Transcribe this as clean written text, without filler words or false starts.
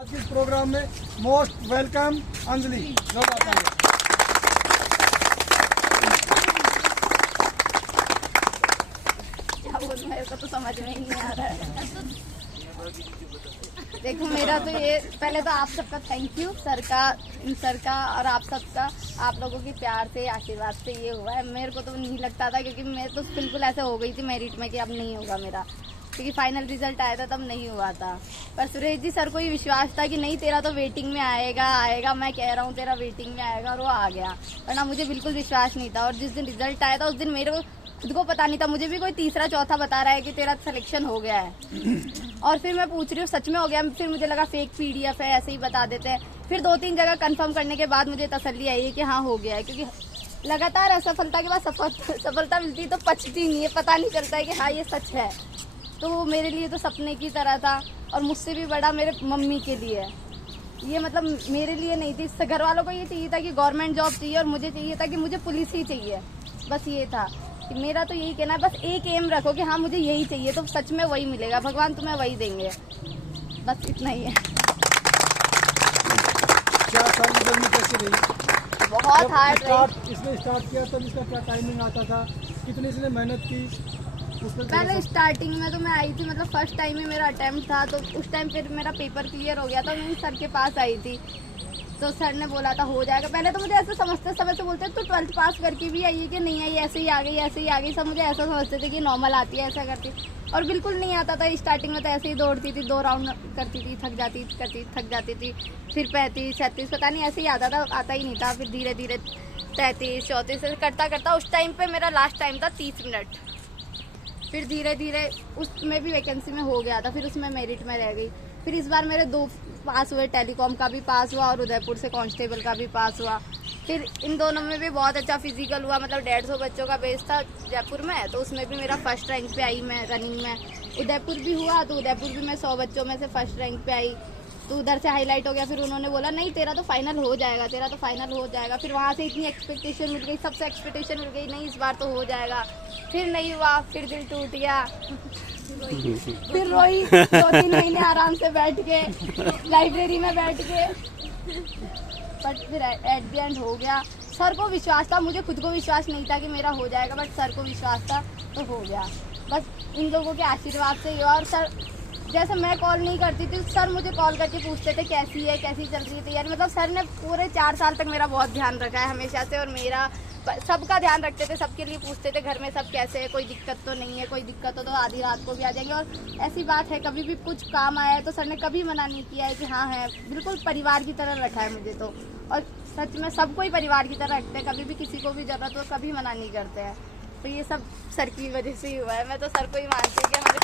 आज इस प्रोग्राम में मोस्ट वेलकम अंजलि। मेरे को तो समझ में ही नहीं आ रहा है। देखो मेरा तो ये पहले तो आप सबका थैंक यू सर का और आप सबका, आप लोगों के प्यार से आशीर्वाद से ये हुआ है। मेरे को तो नहीं लगता था, क्योंकि मैं तो बिल्कुल ऐसे हो गई थी मेरिट में कि अब नहीं होगा मेरा, क्योंकि फाइनल रिजल्ट आया था तब नहीं हुआ था। पर सुरेश जी सर को ये विश्वास था कि नहीं तेरा तो वेटिंग में आएगा, मैं कह रहा हूँ तेरा वेटिंग में आएगा, और वो आ गया। वरना मुझे बिल्कुल विश्वास नहीं था। और जिस दिन रिजल्ट आया था उस दिन मेरे को खुद को पता नहीं था, मुझे भी कोई तीसरा चौथा बता रहा है कि तेरा सिलेक्शन हो गया है। और फिर मैं पूछ रही हूँ सच में हो गया, फिर मुझे लगा फेक पीडीएफ है, ऐसे ही बता देते हैं। फिर 2-3 जगह कंफर्म करने के बाद मुझे तसल्ली आई है कि हाँ हो गया है, क्योंकि लगातार असफलता के बाद सफलता मिलती तो पचती नहीं है, पता नहीं चलता है कि हाँ ये सच है। तो वो मेरे लिए तो सपने की तरह था, और मुझसे भी बड़ा मेरे मम्मी के लिए। ये मतलब मेरे लिए नहीं थी, घर वालों को ये चाहिए था कि गवर्नमेंट जॉब चाहिए, और मुझे चाहिए था कि मुझे पुलिस ही चाहिए। बस ये था कि मेरा तो यही कहना है, बस एक एम रखो कि हाँ मुझे यही चाहिए, तो सच में वही मिलेगा, भगवान तुम्हें वही देंगे। बस इतना ही है। 4 साल की जर्नी कैसी रही? बहुत हार्ड रही। इसने स्टार्ट किया तब इसका क्या टाइमिंग आता था, कितनी इसने मेहनत की? पहले स्टार्टिंग में तो मैं आई थी, मतलब फर्स्ट टाइम ही मेरा अटेम्प्ट था, तो उस टाइम फिर मेरा पेपर क्लियर हो गया था। मैं सर के पास आई थी तो सर ने बोला था हो जाएगा। पहले तो मुझे ऐसे समझते समय से बोलते तो 12th पास करके भी आई है कि नहीं आई, ऐसे ही आ गई, ऐसे ही आ गई। सब मुझे ऐसा समझते थे कि नॉर्मल आती है, ऐसा करती, और बिल्कुल नहीं आता था। स्टार्टिंग में तो ऐसे ही दौड़ती थी, 2 राउंड करती थी, थक जाती थी, फिर 35, 36 पता नहीं ऐसे ही आता था, आता ही नहीं था। फिर धीरे धीरे 33, 34 करता उस टाइम पे मेरा लास्ट टाइम था 30 मिनट। फिर धीरे धीरे उसमें भी वैकेंसी में हो गया था, फिर उसमें मेरिट में रह गई। फिर इस बार मेरे 2 पास हुए, टेलीकॉम का भी पास हुआ और उदयपुर से कांस्टेबल का भी पास हुआ। फिर इन दोनों में भी बहुत अच्छा फिजिकल हुआ, मतलब 150 बच्चों का बेस था जयपुर में, तो उसमें भी मेरा फर्स्ट रैंक पे आई मैं रनिंग में। उदयपुर भी हुआ तो उदयपुर भी मैं 100 बच्चों में से फर्स्ट रैंक पे आई, तो उधर से हाईलाइट हो गया। फिर उन्होंने बोला नहीं तेरा तो फाइनल हो जाएगा, फिर वहाँ से इतनी एक्सपेक्टेशन मिल गई, सबसे एक्सपेक्टेशन मिल गई, नहीं इस बार तो हो जाएगा। फिर नहीं हुआ, फिर दिल टूट गया, फिर रोई 2-3 महीने आराम से बैठ के लाइब्रेरी में बैठ के, बट फिर एट द एंड हो गया। सर को विश्वास था, मुझे खुद को विश्वास नहीं था कि मेरा हो जाएगा, बट सर को विश्वास था तो हो गया। बस इन लोगों के आशीर्वाद से। और सर जैसे मैं कॉल नहीं करती थी, सर मुझे कॉल करके पूछते थे कैसी है, कैसी चल रही है तैयारी। मतलब सर ने पूरे 4 साल तक मेरा बहुत ध्यान रखा है हमेशा से, और मेरा सबका ध्यान रखते थे, सबके लिए पूछते थे घर में सब कैसे है, कोई दिक्कत तो नहीं है, कोई दिक्कत हो तो आधी रात को भी आ जाएंगे। और ऐसी बात है कभी भी कुछ काम आया है तो सर ने कभी मना नहीं किया है कि हाँ है, बिल्कुल परिवार की तरह रखा है मुझे तो। और सच में सबको ही परिवार की तरह रखते हैं, कभी भी किसी को भी जरूरत हो कभी मना नहीं करते हैं। तो ये सब सर की वजह से ही हुआ है। मैं तो सर को ही मानती हूँ कि हमारे